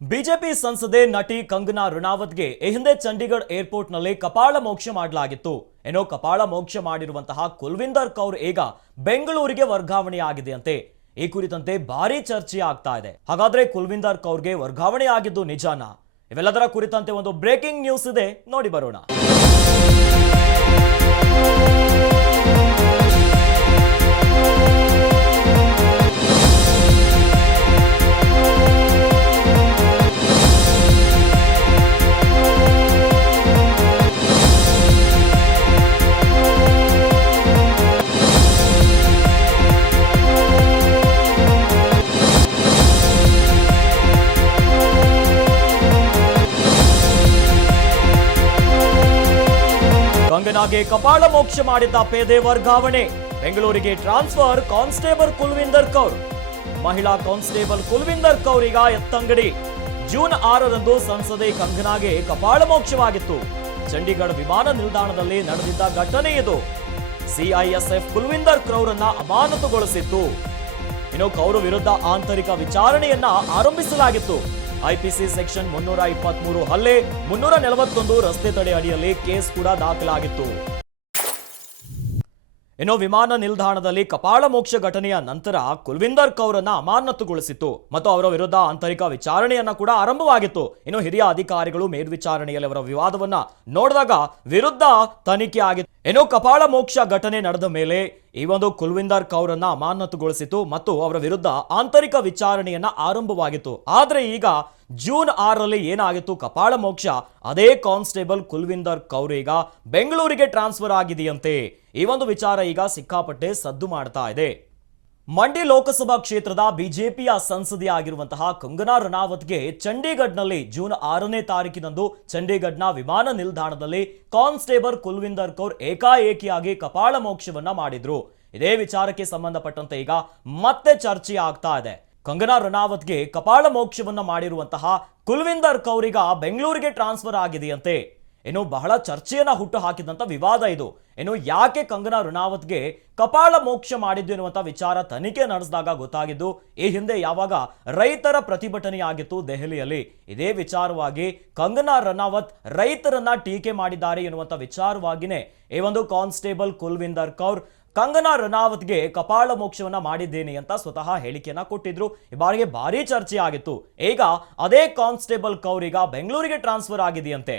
BJP ಸಂಸದೆ ನಟಿ ಕಂಗನಾ ರಣಾವತ್ಗೆ ಈ ಹಿಂದೆ ಚಂಡೀಗಢ ಏರ್ಪೋರ್ಟ್ ನಲ್ಲಿ ಕಪಾಳ ಮೋಕ್ಷ ಮಾಡಲಾಗಿತ್ತು. ಏನೋ ಕಪಾಳ ಮೋಕ್ಷ ಮಾಡಿರುವಂತಹ ಕುಲ್ವಿಂದರ್ ಕೌರ್ ಈಗ ಬೆಂಗಳೂರಿಗೆ ವರ್ಗಾವಣೆಯಾಗಿದೆಯಂತೆ. ಈ ಕುರಿತಂತೆ ಭಾರಿ ಚರ್ಚೆ ಆಗ್ತಾ ಇದೆ. ಹಾಗಾದ್ರೆ ಕುಲ್ವಿಂದರ್ ಕೌರ್ಗೆ ವರ್ಗಾವಣೆ ಆಗಿದ್ದು ನಿಜಾನಾ? ಇವೆಲ್ಲದರ ಕುರಿತಂತೆ ಒಂದು ಬ್ರೇಕಿಂಗ್ ನ್ಯೂಸ್ ಇದೆ, ನೋಡಿ ಬರೋಣ. ಕಂಗನಾಗೆ ಕಪಾಳ ಮೋಕ್ಷ ಮಾಡಿದ್ದ ಪೇದೆ ವರ್ಗಾವಣೆ. ಬೆಂಗಳೂರಿಗೆ ಟ್ರಾನ್ಸ್ಫರ್ ಕಾನ್ಸ್ಟೇಬಲ್ ಕುಲ್ವಿಂದರ್ ಕೌರ್. ಮಹಿಳಾ ಕಾನ್ಸ್ಟೇಬಲ್ ಕುಲ್ವಿಂದರ್ ಕೌರ್ ಈಗ ಎತ್ತಂಗಡಿ. ಜೂನ್ 6ರಂದು ಸಂಸದೆ ಕಂಗನಾಗೆ ಕಪಾಳ ಮೋಕ್ಷವಾಗಿತ್ತು. ಚಂಡೀಗಢ ವಿಮಾನ ನಿಲ್ದಾಣದಲ್ಲಿ ನಡೆದಿದ್ದ ಘಟನೆ ಇದು. ಸಿಐಎಸ್ಎಫ್ ಕುಲ್ವಿಂದರ್ ಕೌರನ್ನ ಅಮಾನತುಗೊಳಿಸಿತ್ತು. ಇನ್ನು ಕೌರ್ ವಿರುದ್ಧ ಆಂತರಿಕ ವಿಚಾರಣೆಯನ್ನ ಆರಂಭಿಸಲಾಗಿತ್ತು. ಐಪಿಸಿ ಸೆಕ್ಷನ್ 323 ಹಲ್ಲೆ, 341 ರಸ್ತೆ ತಡೆ ಅಡಿಯಲ್ಲಿ ಕೇಸ್ ಕೂಡ ದಾಖಲಾಗಿತ್ತು. ಇನ್ನು ವಿಮಾನ ನಿಲ್ದಾಣದಲ್ಲಿ ಕಪಾಳ ಮೋಕ್ಷ ಘಟನೆಯ ನಂತರ ಕುಲ್ವಿಂದರ್ ಕೌರನ್ನ ಅಮಾನತುಗೊಳಿಸಿತ್ತು ಮತ್ತು ಅವರ ವಿರುದ್ಧ ಆಂತರಿಕ ವಿಚಾರಣೆಯನ್ನ ಕೂಡ ಆರಂಭವಾಗಿತ್ತು. ಇನ್ನು ಹಿರಿಯ ಅಧಿಕಾರಿಗಳು ಮೇಲ್ವಿಚಾರಣೆಯಲ್ಲಿ ಅವರ ವಿವಾದವನ್ನ ನೋಡಿದಾಗ ವಿರುದ್ಧ ತನಿಖೆ ಆಗಿತ್ತು. ಇನ್ನು ಕಪಾಳ ಮೋಕ್ಷ ಘಟನೆ ನಡೆದ ಮೇಲೆ ಈ ಒಂದು ಕುಲ್ವಿಂದರ್ ಕೌರನ್ನ ಅಮಾನತುಗೊಳಿಸಿತು ಮತ್ತು ಅವರ ವಿರುದ್ಧ ಆಂತರಿಕ ವಿಚಾರಣೆಯನ್ನ ಆರಂಭವಾಗಿತ್ತು. ಆದ್ರೆ ಈಗ ಜೂನ್ 6ರಲ್ಲಿ ಏನಾಗಿತ್ತು ಕಪಾಳ ಮೋಕ್ಷ, ಅದೇ ಕಾನ್ಸ್ಟೇಬಲ್ ಕುಲ್ವಿಂದರ್ ಕೌರ್ ಈಗ ಬೆಂಗಳೂರಿಗೆ ಟ್ರಾನ್ಸ್ಫರ್ ಆಗಿದೆಯಂತೆ. ಈ ಒಂದು ವಿಚಾರ ಈಗ ಸಿಕ್ಕಾಪಟ್ಟೆ ಸದ್ದು ಮಾಡ್ತಾ ಇದೆ. ಮಂಡಿ ಲೋಕಸಭಾ ಕ್ಷೇತ್ರದ ಬಿಜೆಪಿಯ ಸಂಸದೆ ಆಗಿರುವಂತಹ ಕಂಗನಾ ರಣಾವತ್ಗೆ ಚಂಡೀಗಢ್ನಲ್ಲಿ ಜೂನ್ 6ನೇ ತಾರೀಕಿನಂದು ಚಂಡೀಗಢ್ನ ವಿಮಾನ ನಿಲ್ದಾಣದಲ್ಲಿ ಕಾನ್ಸ್ಟೇಬಲ್ ಕುಲ್ವಿಂದರ್ ಕೌರ್ ಏಕಾಏಕಿಯಾಗಿ ಕಪಾಳ ಮೋಕ್ಷವನ್ನ ಮಾಡಿದ್ರು. ಇದೇ ವಿಚಾರಕ್ಕೆ ಸಂಬಂಧಪಟ್ಟಂತೆ ಈಗ ಮತ್ತೆ ಚರ್ಚೆ ಆಗ್ತಾ ಇದೆ. ಕಂಗನಾ ರಣಾವತ್ಗೆ ಕಪಾಳ ಮೋಕ್ಷವನ್ನ ಮಾಡಿರುವಂತಹ ಕುಲ್ವಿಂದರ್ ಕೌರ್ ಈಗ ಬೆಂಗಳೂರಿಗೆ ಟ್ರಾನ್ಸ್ಫರ್ ಆಗಿದೆಯಂತೆ. ಇನ್ನು ಬಹಳ ಚರ್ಚೆಯನ್ನ ಹುಟ್ಟು ಹಾಕಿದಂತ ವಿವಾದ ಇದು. ಇನ್ನು ಯಾಕೆ ಕಂಗನಾ ರಣಾವತ್ಗೆ ಕಪಾಳ ಮೋಕ್ಷ ಮಾಡಿದ್ದು ಎನ್ನುವಂತ ವಿಚಾರ ತನಿಖೆ ನಡೆಸಿದಾಗ ಗೊತ್ತಾಗಿದ್ದು. ಈ ಹಿಂದೆ ಯಾವಾಗ ರೈತರ ಪ್ರತಿಭಟನೆ ಆಗಿತ್ತು ದೆಹಲಿಯಲ್ಲಿ, ಇದೇ ವಿಚಾರವಾಗಿ ಕಂಗನಾ ರಣಾವತ್ ರೈತರನ್ನ ಟೀಕೆ ಮಾಡಿದ್ದಾರೆ ಎನ್ನುವಂತ ವಿಚಾರವಾಗಿನೇ ಈ ಒಂದು ಕಾನ್ಸ್ಟೇಬಲ್ ಕುಲ್ವಿಂದರ್ ಕೌರ್ ಕಂಗನಾ ರಣಾವತ್ಗೆ ಕಪಾಳ ಮೋಕ್ಷವನ್ನ ಮಾಡಿದ್ದೇನೆ ಅಂತ ಸ್ವತಃ ಹೇಳಿಕೆಯನ್ನ ಕೊಟ್ಟಿದ್ರು. ಈ ಬಾರಿಗೆ ಭಾರಿ ಚರ್ಚೆ ಆಗಿತ್ತು. ಈಗ ಅದೇ ಕಾನ್ಸ್ಟೇಬಲ್ ಕೌರ್ ಈಗ ಬೆಂಗಳೂರಿಗೆ ಟ್ರಾನ್ಸ್ಫರ್ ಆಗಿದೆಯಂತೆ.